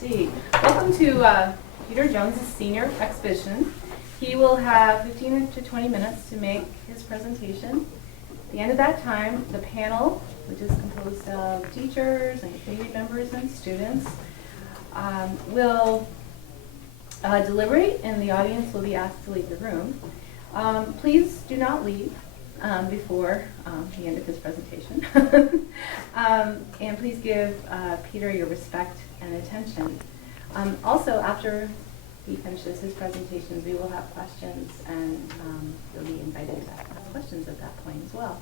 see. Welcome to Peter Jones' senior exhibition. He will have 15 to 20 minutes to make his presentation. At the end of that time, the panel, which is composed of teachers and community members and students, will deliberate, and the audience will be asked to leave the room. Please do not leave before the end of his presentation. And please give Peter your respect and attention. Also, after he finishes his presentations, we will have questions, and you'll be invited to ask questions at that point as well.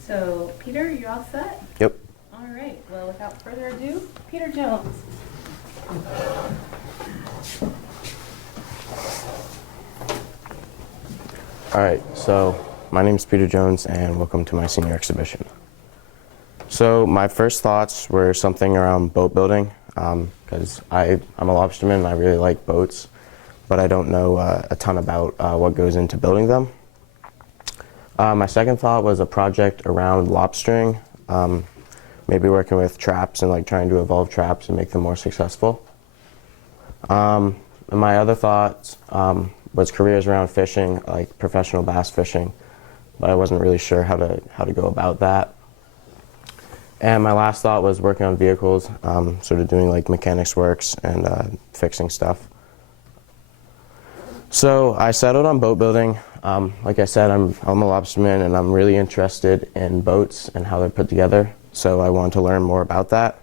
So, Peter, you all set? Yep. All right. Well, without further ado, Peter Jones. All right, so my name is Peter Jones, and welcome to my senior exhibition. So my first thoughts were something around boat building, because I'm a lobsterman and I really like boats, but I don't know a ton about what goes into building them. My second thought was a project around lobstering, maybe working with traps and like trying to evolve traps and make them more successful. And my other thoughts was careers around fishing, like professional bass fishing, but I wasn't really sure how to go about that. And my last thought was working on vehicles, sort of doing like mechanics works and fixing stuff. So I settled on boat building. Like I said, I'm a lobsterman and I'm really interested in boats and how they're put together. So I wanted to learn more about that.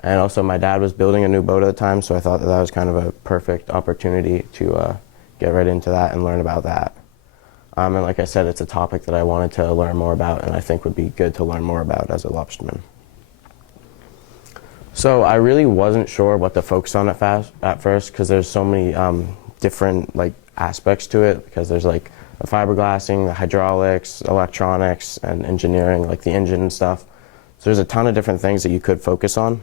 And also my dad was building a new boat at the time, so I thought that was kind of a perfect opportunity to get right into that and learn about that. And like I said, it's a topic that I wanted to learn more about and I think would be good to learn more about as a lobsterman. So I really wasn't sure what to focus on at first, because there's so many different like aspects to it, because there's like the fiberglassing, the hydraulics, electronics, and engineering, like the engine and stuff. So there's a ton of different things that you could focus on.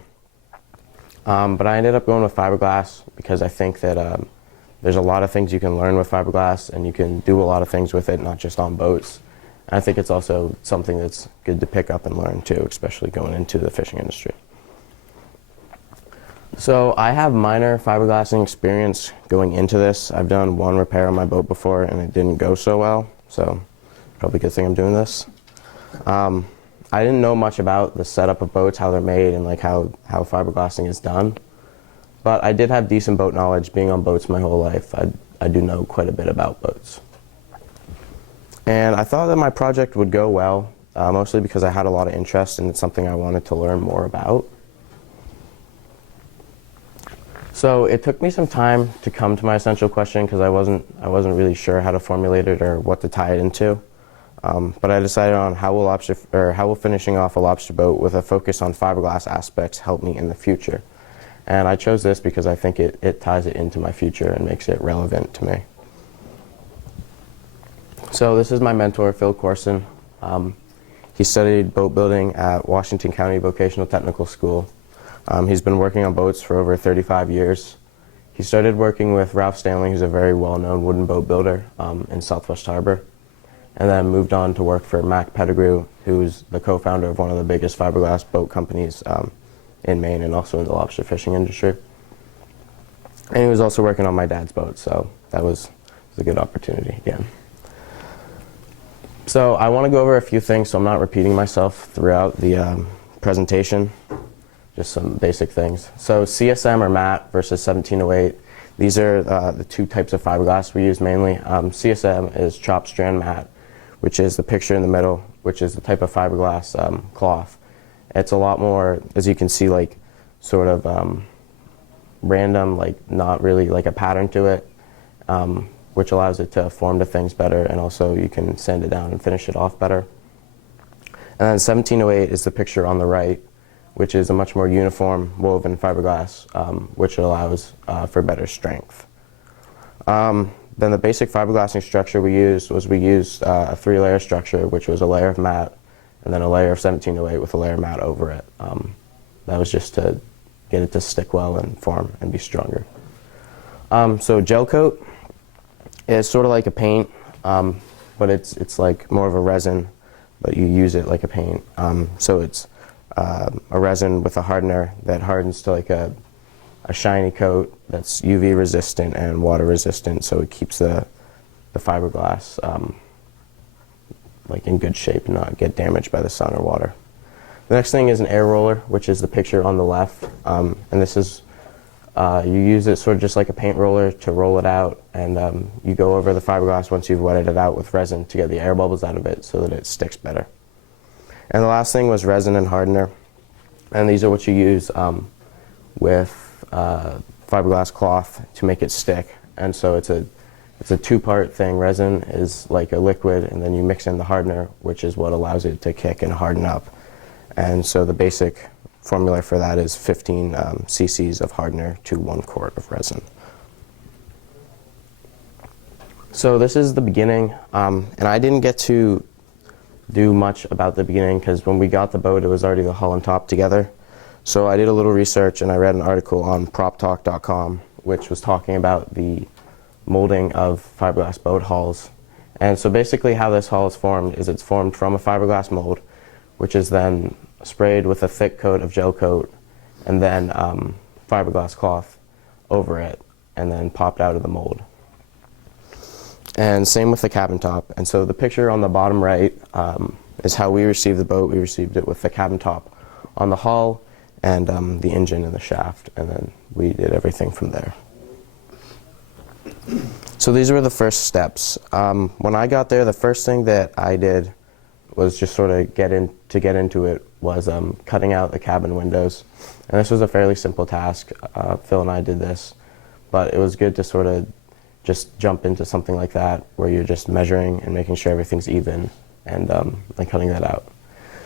But I ended up going with fiberglass because I think that there's a lot of things you can learn with fiberglass, and you can do a lot of things with it, not just on boats. And I think it's also something that's good to pick up and learn too, especially going into the fishing industry. So I have minor fiberglassing experience going into this. I've done one repair on my boat before and it didn't go so well, so probably a good thing I'm doing this. I didn't know much about the setup of boats, how they're made, and like how fiberglassing is done. But I did have decent boat knowledge being on boats my whole life. I do know quite a bit about boats. And I thought that my project would go well, mostly because I had a lot of interest and it's something I wanted to learn more about. So it took me some time to come to my essential question because I wasn't really sure how to formulate it or what to tie it into. But I decided on how will finishing off a lobster boat with a focus on fiberglass aspects help me in the future. And I chose this because I think it ties it into my future and makes it relevant to me. So this is my mentor, Phil Corson. He studied boat building at Washington County Vocational Technical School. He's been working on boats for over 35 years. He started working with Ralph Stanley, who's a very well-known wooden boat builder in Southwest Harbor, and then moved on to work for Mac Pettigrew, who's the co-founder of one of the biggest fiberglass boat companies in Maine and also in the lobster fishing industry. And he was also working on my dad's boat, so that was a good opportunity again. So I want to go over a few things so I'm not repeating myself throughout the presentation, just some basic things. So CSM or matte versus 1708, these are the two types of fiberglass we use mainly. CSM is chopped strand matte, which is the picture in the middle, which is the type of fiberglass cloth. It's a lot more, as you can see, like sort of random, like not really like a pattern to it, which allows it to form to things better, and also you can sand it down and finish it off better. And then 1708 is the picture on the right, which is a much more uniform woven fiberglass, which allows for better strength. Then the basic fiberglassing structure we used a 3-layer structure, which was a layer of matte, and then a layer of 1708 with a layer of matte over it. That was just to get it to stick well and form and be stronger. So gel coat is sort of like a paint, but it's like more of a resin, but you use it like a paint. So it's a resin with a hardener that hardens to like a a shiny coat that's UV resistant and water resistant, so it keeps the fiberglass like in good shape and not get damaged by the sun or water. The next thing is an air roller, which is the picture on the left, and this is you use it sort of just like a paint roller to roll it out, and you go over the fiberglass once you've wetted it out with resin to get the air bubbles out of it so that it sticks better. And the last thing was resin and hardener, and these are what you use with fiberglass cloth to make it stick. And so it's a two-part thing. Resin is like a liquid, and then you mix in the hardener, which is what allows it to kick and harden up. And so the basic formula for that is 15 cc's of hardener to 1 quart of resin. So this is the beginning, and I didn't get to do much about the beginning because when we got the boat, it was already the hull and top together. So I did a little research, and I read an article on proptalk.com, which was talking about the molding of fiberglass boat hulls. And so basically how this hull is formed is it's formed from a fiberglass mold, which is then sprayed with a thick coat of gel coat and then fiberglass cloth over it and then popped out of the mold. And same with the cabin top. And so the picture on the bottom right is how we received the boat. We received it with the cabin top on the hull and the engine and the shaft, and then we did everything from there. So these were the first steps. When I got there, the first thing that I did was just sort of get into it was cutting out the cabin windows. And this was a fairly simple task. Phil and I did this, but it was good to sort of just jump into something like that where you're just measuring and making sure everything's even and cutting that out.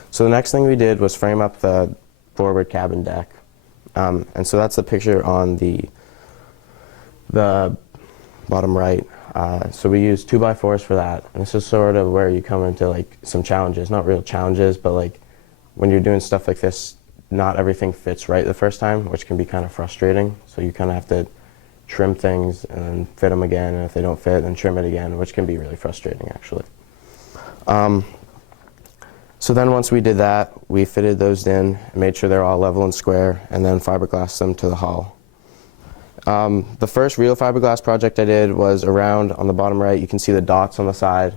So the next thing we did was frame up the forward cabin deck. And so that's the picture on the bottom right. So we used 2x4s for that. And this is sort of where you come into like some challenges, not real challenges, but like when you're doing stuff like this, not everything fits right the first time, which can be kind of frustrating. So you kind of have to trim things and then fit them again, and if they don't fit, then trim it again, which can be really frustrating actually. So then once we did that, we fitted those in, made sure they're all level and square, and then fiberglassed them to the hull. The first real fiberglass project I did was around on the bottom right. You can see the dots on the side,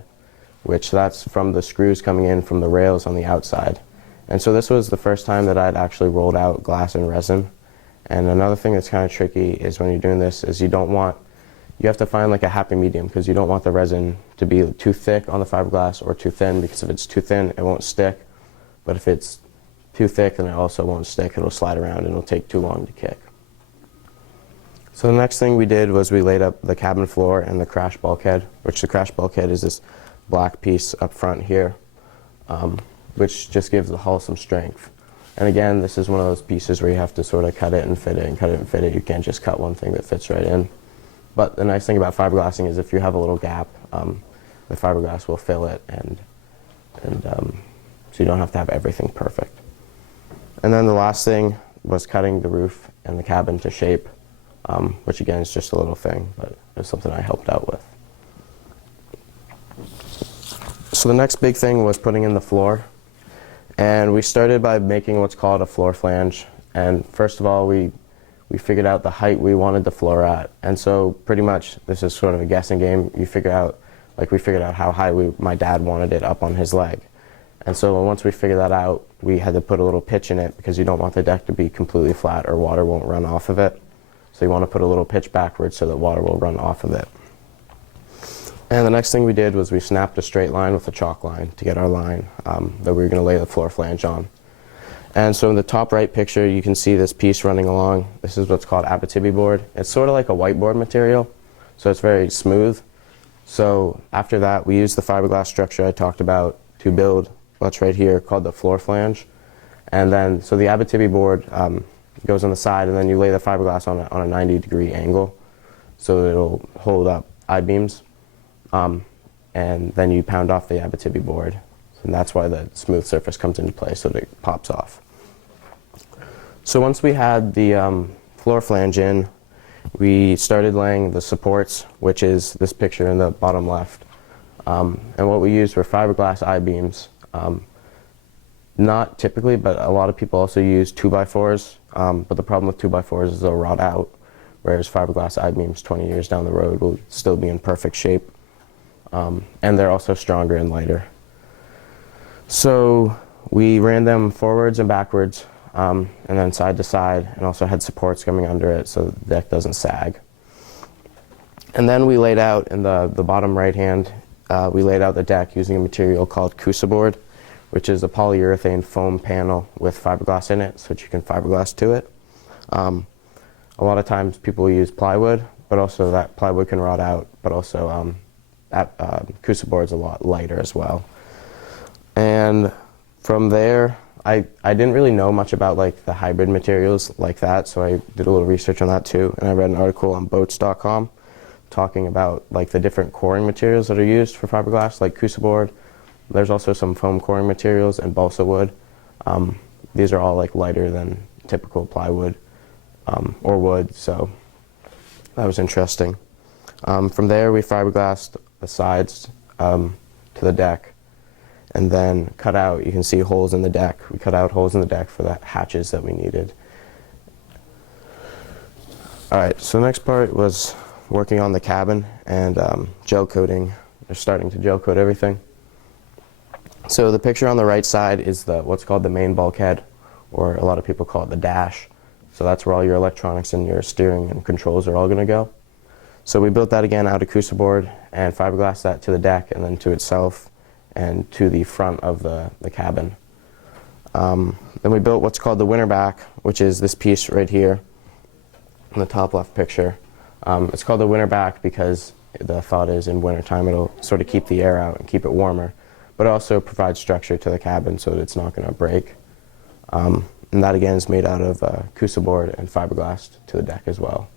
which that's from the screws coming in from the rails on the outside. And so this was the first time that I'd actually rolled out glass and resin. And another thing that's kind of tricky is when you're doing this is you have to find like a happy medium, because you don't want the resin to be too thick on the fiberglass or too thin, because if it's too thin, it won't stick. But if it's too thick, then it also won't stick. It'll slide around and it'll take too long to kick. So the next thing we did was we laid up the cabin floor and the crash bulkhead, which the crash bulkhead is this black piece up front here, which just gives the hull some strength. And again, this is one of those pieces where you have to sort of cut it and fit it and cut it and fit it. You can't just cut one thing that fits right in. But the nice thing about fiberglassing is if you have a little gap, the fiberglass will fill it, and so you don't have to have everything perfect. And then the last thing was cutting the roof and the cabin to shape, which again is just a little thing, but it was something I helped out with. So the next big thing was putting in the floor. And we started by making what's called a floor flange. And first of all, we figured out the height we wanted the floor at. And so pretty much this is sort of a guessing game. You figure out, like we figured out how high my dad wanted it up on his leg. And so once we figured that out, we had to put a little pitch in it, because you don't want the deck to be completely flat or water won't run off of it. So you want to put a little pitch backwards so that water will run off of it. And the next thing we did was we snapped a straight line with a chalk line to get our line that we were going to lay the floor flange on. And so in the top right picture, you can see this piece running along. This is what's called Abitibi board. It's sort of like a whiteboard material, so it's very smooth. So after that, we used the fiberglass structure I talked about to build what's right here called the floor flange. And then, so the Abitibi board goes on the side, and then you lay the fiberglass on a 90-degree angle, so it'll hold up I-beams. And then you pound off the Abitibi board, and that's why the smooth surface comes into play, so that it pops off. So once we had the floor flange in, we started laying the supports, which is this picture in the bottom left. And what we used were fiberglass I-beams. Not typically, but a lot of people also use 2x4s But the problem with 2x4s is they'll rot out, whereas fiberglass I-beams 20 years down the road will still be in perfect shape. And they're also stronger and lighter. So we ran them forwards and backwards, and then side to side, and also had supports coming under it so the deck doesn't sag. And then we laid out in the bottom right hand, we laid out the deck using a material called Cusa board, which is a polyurethane foam panel with fiberglass in it, so that you can fiberglass to it. A lot of times people use plywood, but also that plywood can rot out, but also Cusa board's a lot lighter as well. And from there, I didn't really know much about like the hybrid materials like that, so I did a little research on that too, and I read an article on boats.com talking about like the different coring materials that are used for fiberglass, like Cusa board. There's also some foam coring materials and balsa wood. These are all like lighter than typical plywood or wood, so that was interesting. From there, we fiberglassed the sides to the deck, and then cut out, you can see holes in the deck. We cut out holes in the deck for the hatches that we needed. All right, so the next part was working on the cabin and gel coating. They're starting to gel coat everything. So the picture on the right side is what's called the main bulkhead, or a lot of people call it the dash. So that's where all your electronics and your steering and controls are all going to go. So we built that again out of Cusa board and fiberglassed that to the deck and then to itself and to the front of the cabin. Then we built what's called the winter back, which is this piece right here in the top left picture. It's called the winter back because the thought is in wintertime it'll sort of keep the air out and keep it warmer, but it also provides structure to the cabin so that it's not going to break. And that again is made out of Cusa board and fiberglassed to the deck as well.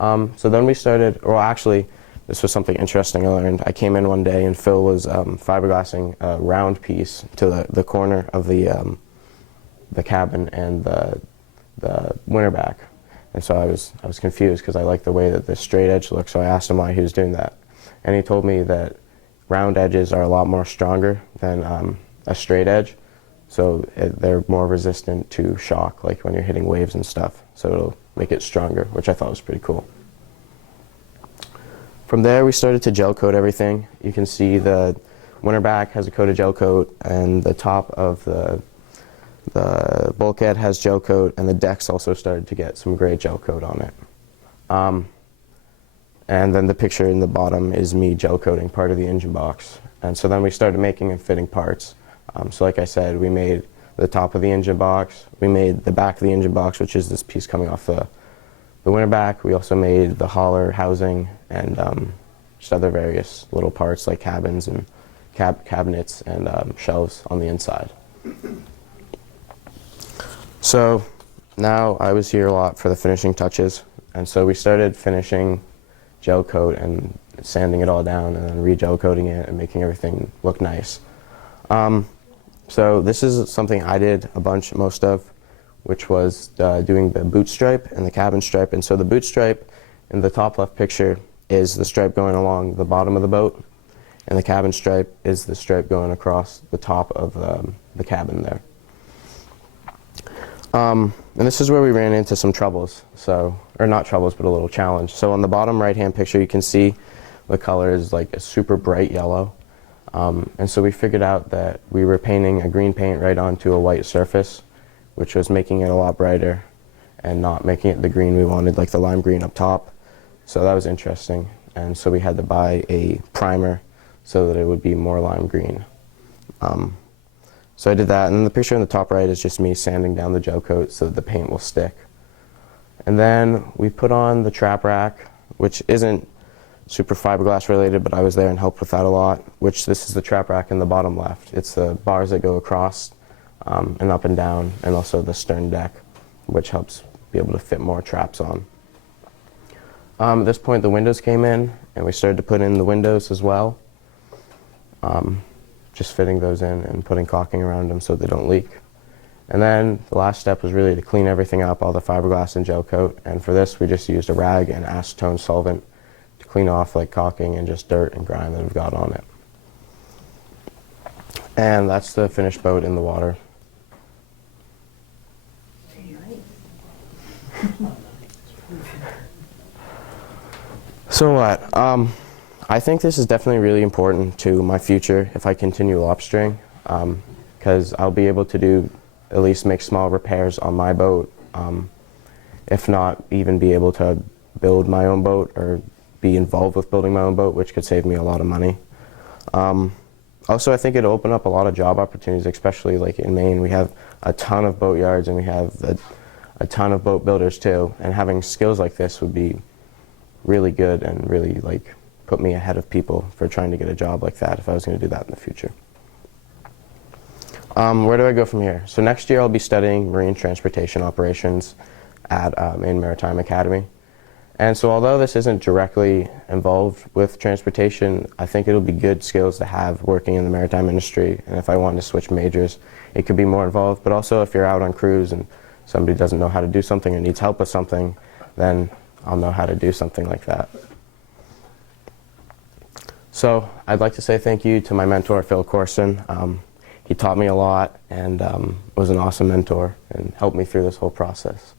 So then we started, well actually, this was something interesting I learned. I came in one day and Phil was fiberglassing a round piece to the corner of the cabin and the winter back. And so I was confused because I liked the way that the straight edge looked, so I asked him why he was doing that. And he told me that round edges are a lot more stronger than a straight edge, so they're more resistant to shock, like when you're hitting waves and stuff. So it'll make it stronger, which I thought was pretty cool. From there, we started to gel coat everything. You can see the winter back has a coated gel coat, and the top of the bulkhead has gel coat, and the decks also started to get some gray gel coat on it. And then the picture in the bottom is me gel coating part of the engine box. And so then we started making and fitting parts. So like I said, we made the top of the engine box, we made the back of the engine box, which is this piece coming off the winter back. We also made the hauler housing and just other various little parts like cabins and cabinets and shelves on the inside. So now I was here a lot for the finishing touches, and so we started finishing gel coat and sanding it all down and then re-gel coating it and making everything look nice. So this is something I did a bunch, most of, which was doing the boot stripe and the cabin stripe. And so the boot stripe in the top left picture is the stripe going along the bottom of the boat, and the cabin stripe is the stripe going across the top of the cabin there. And this is where we ran into some troubles, or not troubles, but a little challenge. So on the bottom right-hand picture, you can see the color is like a super bright yellow. And so we figured out that we were painting a green paint right onto a white surface, which was making it a lot brighter and not making it the green we wanted, like the lime green up top. So that was interesting. And so we had to buy a primer so that it would be more lime green. So I did that, and then the picture in the top right is just me sanding down the gel coat so that the paint will stick. And then we put on the trap rack, which isn't super fiberglass related, but I was there and helped with that a lot, which this is the trap rack in the bottom left. It's the bars that go across and up and down, and also the stern deck, which helps be able to fit more traps on. At this point, the windows came in, and we started to put in the windows as well. Just fitting those in and putting caulking around them so they don't leak. And then the last step was really to clean everything up, all the fiberglass and gel coat, and for this we just used a rag and acetone solvent to clean off like caulking and just dirt and grime that have got on it. And that's the finished boat in the water. Very nice. So what? I think this is definitely really important to my future if I continue lobstering, because I'll be able to at least make small repairs on my boat, if not even be able to build my own boat or be involved with building my own boat, which could save me a lot of money. Also, I think it'll open up a lot of job opportunities, especially like in Maine. We have a ton of boat yards and we have a ton of boat builders too, and having skills like this would be really good and really like put me ahead of people for trying to get a job like that if I was going to do that in the future. Where do I go from here? So next year I'll be studying marine transportation operations at Maine Maritime Academy. And so although this isn't directly involved with transportation, I think it'll be good skills to have working in the maritime industry. And if I wanted to switch majors, it could be more involved. But also if you're out on cruise and somebody doesn't know how to do something or needs help with something, then I'll know how to do something like that. So I'd like to say thank you to my mentor, Phil Corson. He taught me a lot and was an awesome mentor and helped me through this whole process.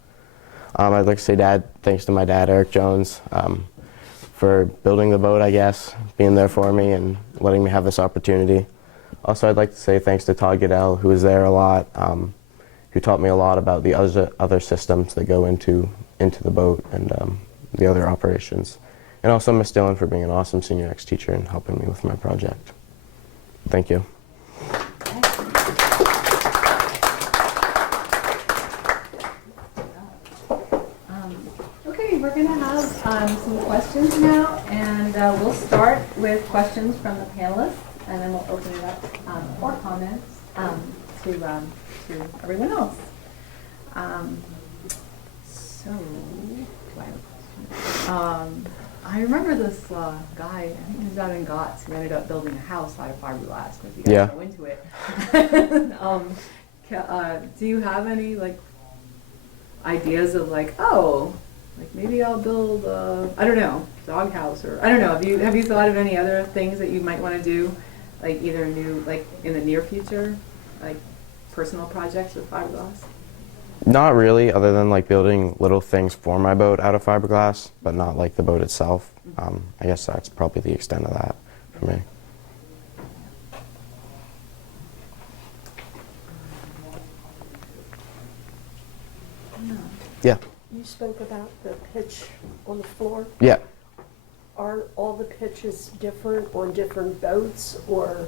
I'd like to say thanks to my dad, Eric Jones, for building the boat, I guess, being there for me and letting me have this opportunity. Also, I'd like to say thanks to Todd Goodell, who was there a lot, who taught me a lot about the other systems that go into the boat and the other operations. And also Miss Dillon for being an awesome senior X teacher and helping me with my project. Thank you. Okay, we're going to have some questions now, and we'll start with questions from the panelists, and then we'll open it up for comments to everyone else. So, do I have a question? I remember this guy, I think he was out in Gotts, who ended up building a house out of fiberglass, if you guys go into it. Do you have any like ideas of like, oh, like maybe I'll build I don't know, doghouse, or I don't know, have you thought of any other things that you might want to do, like either new, like in the near future, like personal projects with fiberglass? Not really, other than like building little things for my boat out of fiberglass, but not like the boat itself. I guess that's probably the extent of that for me. Yeah. You spoke about the pitch on the floor. Yeah. Are all the pitches different on different boats, or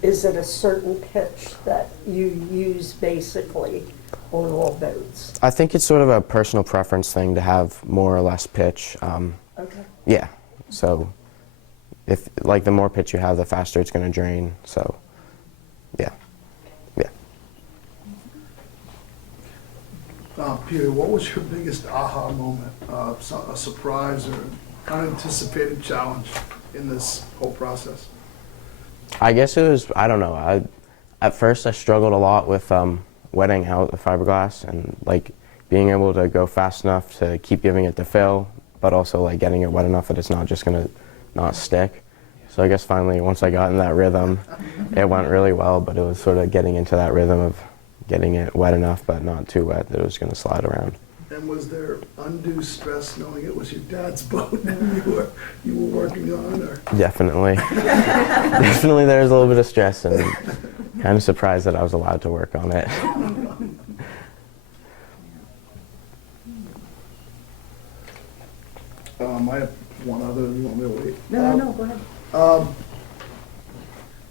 is it a certain pitch that you use basically on all boats? I think it's sort of a personal preference thing to have more or less pitch. Okay. Yeah. So if like the more pitch you have, the faster it's going to drain. So yeah. Yeah. Peter, what was your biggest aha moment, a surprise or unanticipated challenge in this whole process? I guess it was, I don't know. At first I struggled a lot with wetting out the fiberglass and like being able to go fast enough to keep giving it to fill, but also like getting it wet enough that it's not just going to not stick. So I guess finally once I got in that rhythm, it went really well, but it was sort of getting into that rhythm of getting it wet enough but not too wet that it was going to slide around. And was there undue stress knowing it was your dad's boat and you were working on, or? Definitely. Definitely there was a little bit of stress and kind of surprised that I was allowed to work on it. I have one other, you want me to wait? No, go ahead.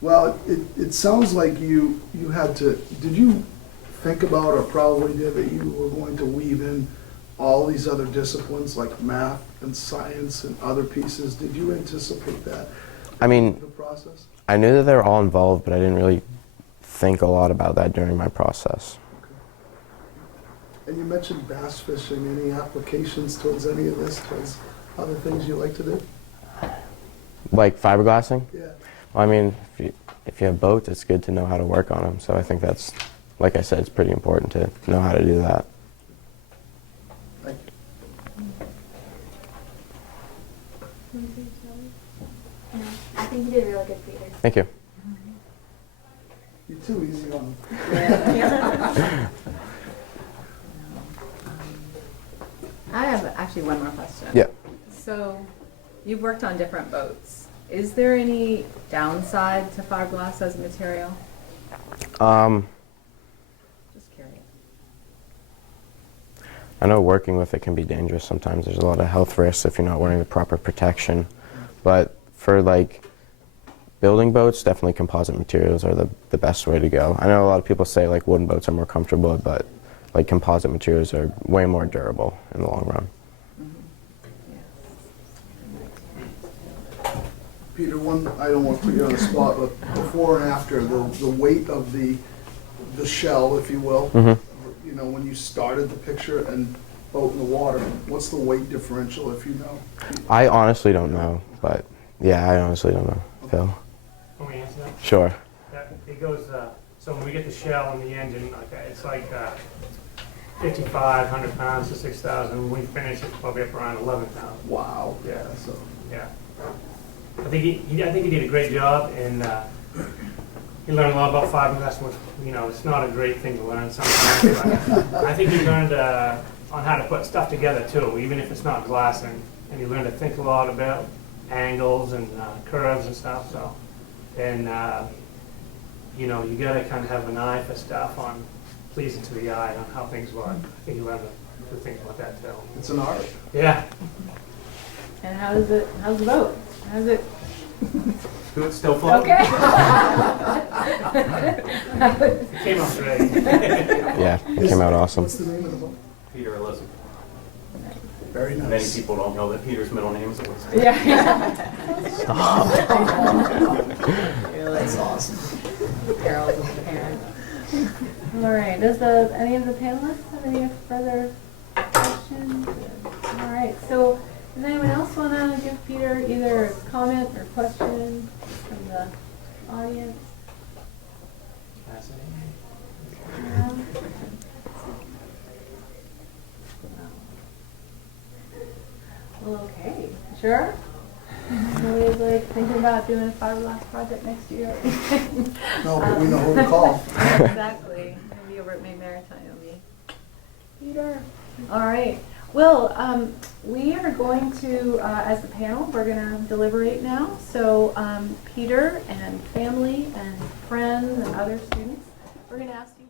Well, it sounds like you had to, did you think about, or probably did, that you were going to weave in all these other disciplines like math and science and other pieces? Did you anticipate that? I mean, the process? I knew that they were all involved, but I didn't really think a lot about that during my process. Okay. And you mentioned bass fishing. Any applications towards any of this, towards other things you like to do? Like fiberglassing? Yeah. Well, I mean, if you have boats, it's good to know how to work on them. So I think that's, like I said, it's pretty important to know how to do that. Thank you. No, I think you did really good, Peter. Thank you. You're too easy on them. I have actually one more question. Yeah. So, you've worked on different boats. Is there any downside to fiberglass as a material? Just curious. I know working with it can be dangerous sometimes. There's a lot of health risks if you're not wearing the proper protection. But for like building boats, definitely composite materials are the best way to go. I know a lot of people say like wooden boats are more comfortable, but like composite materials are way more durable in the long run. Peter, I don't want to put you on the spot, but before and after, the weight of the shell, if you will, you know, when you started the picture and boat in the water, what's the weight differential, if you know? I honestly don't know, but yeah, I honestly don't know. Phil? Can we answer that? Sure. It goes, so when we get the shell and the engine, it's like 5,500 pounds to 6,000. When we finish, it's probably up around 11,000. Wow. Yeah. So, Yeah. I think he did a great job, and he learned a lot about fiberglass, which, you know, it's not a great thing to learn sometimes, but I think he learned on how to put stuff together too, even if it's not glass, and he learned to think a lot about angles and curves and stuff, so, and you know, you gotta kind of have an eye for stuff on pleasing to the eye on how things work. I think he learned to think about that too. it's an art. Yeah. And how's the boat? How's it? It's still floating. Okay. It came out great. Yeah, it came out awesome. What's the name of the boat? Peter Elizabeth. Very nice. Many people don't know that Peter's middle name is Elizabeth. Yeah. That's awesome. Carol's the parent. All right. Does any of the panelists have any further questions? All right. So, does anyone else want to give Peter either a comment or question from the audience? Well, okay. Sure? Nobody's like thinking about doing a fiberglass project next year? No, but we know who to call. Exactly. Maybe over at May Maritime, it'll be Peter. All right. Well, we are going to, as the panel, we're going to deliberate now. So Peter and family and friends and other students, we're going to ask you